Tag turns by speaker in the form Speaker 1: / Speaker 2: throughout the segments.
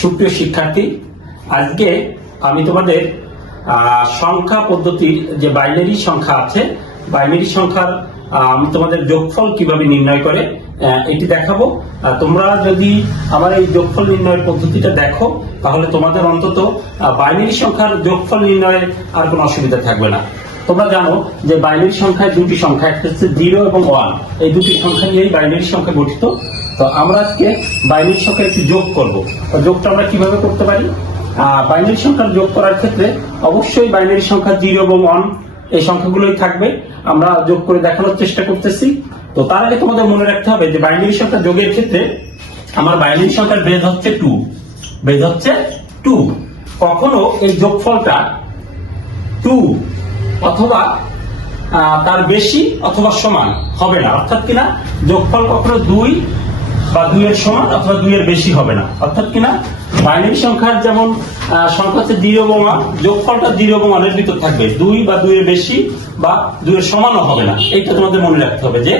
Speaker 1: সুপ্রিয় শিক্ষার্থী, আজকে আমি তোমাদের সংখ্যা পদ্ধতির যে বাইনারি সংখ্যা আছে বাইনারি সংখ্যার আমি তোমাদের যোগফল কীভাবে নির্ণয় করে এটি দেখাবো। তোমরা যদি আমার এই যোগফল নির্ণয়ের পদ্ধতিটা দেখো, তাহলে তোমাদের অন্তত বাইনারি সংখ্যার যোগফল নির্ণয়ে আর কোনো অসুবিধা থাকবে না। তোমরা জানো যে বাইনারি সংখ্যায় দুটি সংখ্যা, একটা হচ্ছে জিরো এবং ওয়ান এই দুটি সংখ্যা নিয়েই বাইনারি সংখ্যা গঠিত। তো আমরা আজকে বাইনারি সংখ্যা একটি যোগ করব। যোগটা আমরা কীভাবে করতে পারি? বাইনারি সংখ্যার যোগ করার ক্ষেত্রে অবশ্যই বাইনারি সংখ্যা জিরো এবং ওয়ান এই সংখ্যাগুলোই থাকবে। আমরা যোগ করে দেখানোর চেষ্টা করতেছি। তো তার আগে তোমাদের মনে রাখতে হবে যে বাইনারি সংখ্যা যোগের ক্ষেত্রে আমার বাইনারি সংখ্যার বেদ হচ্ছে টু। বেদ হচ্ছে টু। কখনো এই যোগফলটা টু অথবা তার বেশি অথবা সমান হবে না। অর্থাৎ কিনা? যোগফল কখনো দুই বা দুইয়ের সমান অথবা দুইয়ের বেশি হবে না। অর্থাৎ কিনা বাইনারি সংখ্যার যেমন সংখ্যা হচ্ছে এবং ওয়ান যোগফলটা এবং ওয়ানের ভিতর থাকবে। দুই বা দুইয়ের বেশি বা দুইয়ের সমানও হবে না। এইটা তোমাদের মনে রাখতে হবে যে,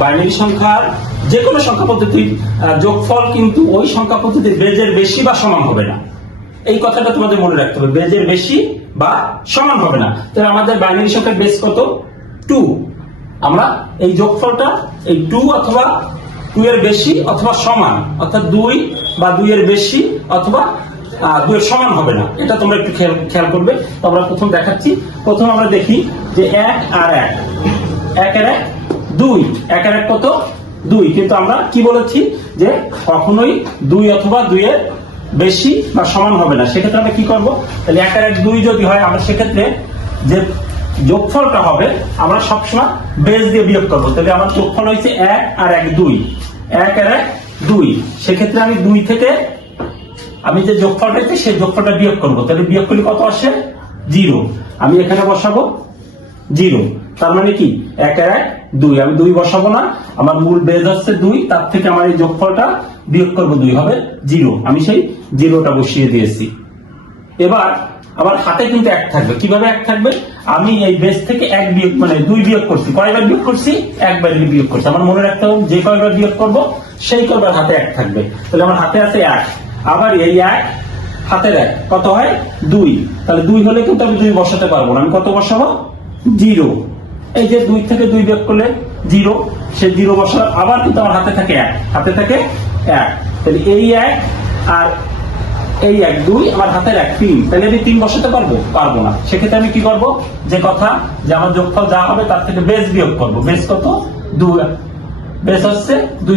Speaker 1: বাইনারি সংখ্যার যে কোনো সংখ্যা পদ্ধতির যোগফল কিন্তু ওই সংখ্যা পদ্ধতির বেজের বেশি বা সমান হবে না। এই কথাটা তোমাদের মনে রাখতে হবে। বেজের বেশি বা সমান হবে না। তাহলে আমাদের বাইনারি সংখ্যার বেস কত? টু। আমরা এই যোগফলটা এই টু অথবা এর বেশি অথবা সমান অর্থাৎ দুই বা দুই এর বেশি অথবা আহ, দুইয়ের সমান হবে না। এটা তোমরা একটু খেয়াল খেয়াল করবে। আমরা প্রথম দেখাচ্ছি। প্রথম আমরা দেখি যে এক আর এক। এক আর এক দুই। এক আর এক কত? দুই। কিন্তু আমরা কি বলেছি? যে কখনোই দুই অথবা দুইয়ের বেশি বা সমান হবে না। সেক্ষেত্রে আমরা কি করব? তাহলে এক আর এক দুই যদি হয় আমরা সেক্ষেত্রে যে যোগফলটা হবে, আমরা সবসময় বেস দিয়ে বিয়োগ করব। তাহলে আমার যোগফল হয়েছে এক আর এক দুই। এক আর এক দুই। সেক্ষেত্রে আমি দুই থেকে, আমি যে যোগফলটা হচ্ছে সেই যোগফলটা বিয়োগ করব। তাহলে বিয়োগ করলে কত আসে? জিরো। আমি এখানে বসাবো জিরো। তার মানে কি? এক আর এক দুই। আমি দুই বসাবো না। আমার মূল বেজ হচ্ছে দুই। তার থেকে আমার এই যোগফলটা বিয়োগ করব দুই। হবে জিরো। আমি সেই জিরোটা বসিয়ে দিয়েছি। এবার আমার হাতে কিন্তু এক থাকবে। কীভাবে এক থাকবে? আমি এই বেস থেকে এক বিয়োগ মানে দুই বিয়োগ করছি। কয়বার বিয়োগ করছি? একবার বিয়োগ করছি। আমার মনে রাখতে হবে যে কয়বার বিয়োগ করব? সেই কয়বার হাতে এক থাকবে। তাহলে আমার হাতে আছে এক। আবার এই এক হাতের এক। কত হয়? দুই। তাহলে দুই হলে কিন্তু আমি দুই বসাতে পারব না। আমি কত বসাবো? জিরো। এই যে দুই থেকে দুই বিয়োগ করলে জিরো, সে জিরো বসা আবার কিন্তু আমার হাতে থাকে এক। হাতে থাকে এক। তাহলে এই এক আর এই এক, দুই, আমার হাতের এক, তিন। তাহলে আমি তিন বসাতে পারব? পারব না। সেক্ষেত্রে আমি কি করব? যে কথা, যে আমার যোগফল যা হবে, তার থেকে বেশ বিয়োগ করব। বেশ কত? দুই। বেশ হচ্ছে দুই